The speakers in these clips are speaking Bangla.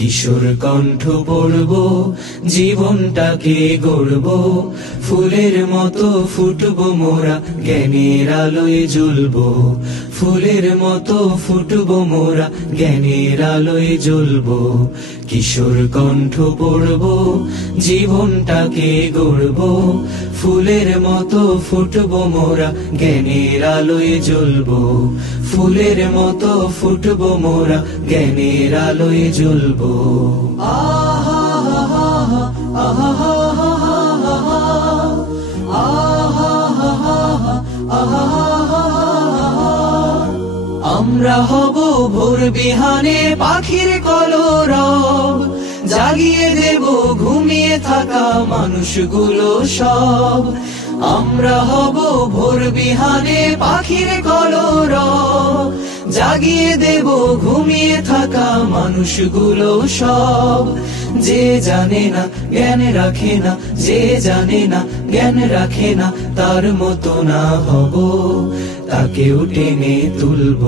কিশোর কণ্ঠ পড়ব, জীবনটাকে গড়ব, ফুলের মতো ফুটব মোরা, জ্ঞানের আলোয় জ্বলব। ফুলের মতো ফুটব মোরা, জ্ঞানের আলোয় জ্বলব। কিশোর কণ্ঠ পড়ব, জীবনটাকে গড়ব, ফুলের মতো ফুটব মোরা, জ্ঞানের আলোয় জ্বলব। ফুলের মতো ফুটব মোরা, জ্ঞানের আলোয় জ্বলব। আমরা হব ভোর বিহানে পাখির কলরব, জাগিয়ে দেব ঘুমিয়ে থাকা মানুষগুলো সব। আমরা হব ভোর বিহানে পাখির কলরব, জাগিয়ে দেব ঘুমিয়ে থাকা মানুষগুলো সব। যে জানে না জ্ঞান রাখে না, যে জানে না জ্ঞান রাখে না, তার মতো না হব, তাকেও টেনে তুলব।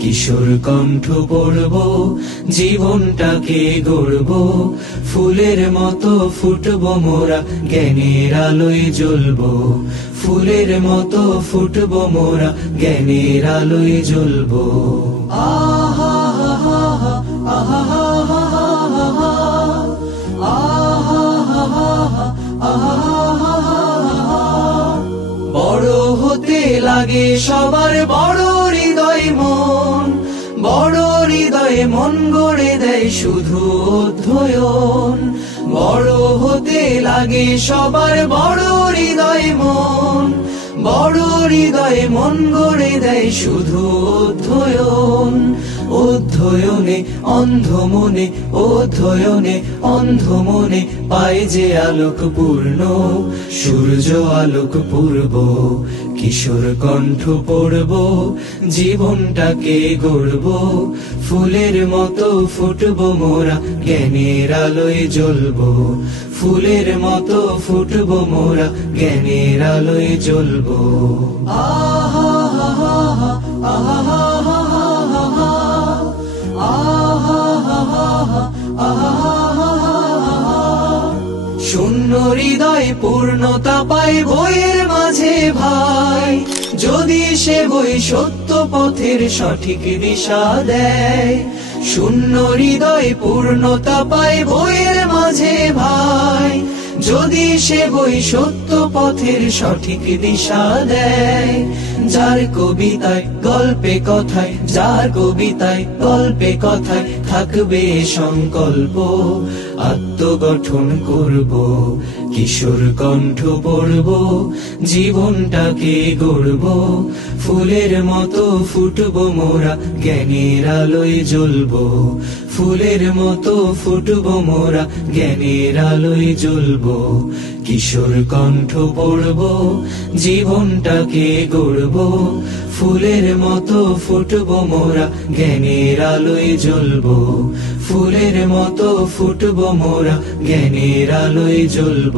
কিশোর কণ্ঠ পড়ব, জীবনটাকে গড়ব, ফুলের মতো ফুটব মোরা, জ্ঞানের আলোয় জ্বলব। ফুলের মতো ফুটব মোরা, জ্ঞানের আলোয় জ্বলব। বড় হতে লাগে সবার বড় হৃদয় মন, বড় হৃদয়ে মন গড়ে দেয় শুধু অধ্যয়ন। বড় হতে লাগে সবার বড় হৃদয় মন, বড় হৃদয়ে মন গড়ে দেয় শুধু অধ্যয়ন। অধ্যয়নে অন্ধ মনে, অধ্যয়নে অন্ধ মনে, পায় যে আলোক পূর্ণ, সূর্য আলোক পূর্ব। কিশোর কণ্ঠ পড়ব, জীবনটাকে গড়ব, ফুলের মতো ফুটব মোরা, জ্ঞানের আলোয় জ্বলব। ফুলের মতো ফুটব মোরা, জ্ঞানের আলোয় জ্বলব। শূন্য হৃদয় পূর্ণতা পায় বইয়ের মাঝে ভাই, যদি সে বই সত্য পথের সঠিক দিশা দেয়। শূন্য হৃদয় পূর্ণতা পায় বইয়ের মাঝে ভাই, যদি সে বই সত্য পথের সঠিক দিশা দেয়। যার কবিতায় গল্পে কথায়, যার কবিতায় গল্পে কথায় থাকবে সংকল্প, আত্মগঠন করব। কিশোর কণ্ঠ পড়ব, জীবনটাকে গড়ব, ফুলের মতো ফুটব মোরা, জ্ঞানের আলোয় জ্বলব। ফুলের মতো ফুটব মোরা, জ্ঞানের আলোয় জ্বলব। কিশোর কণ্ঠ পড়ব, জীবনটাকে গড়ব, ফুলের মতো ফুটব মোরা, জ্ঞানের আলোয় জ্বলব। ফুলের মতো ফুটব মোরা, জ্ঞানের আলোয় জ্বলব।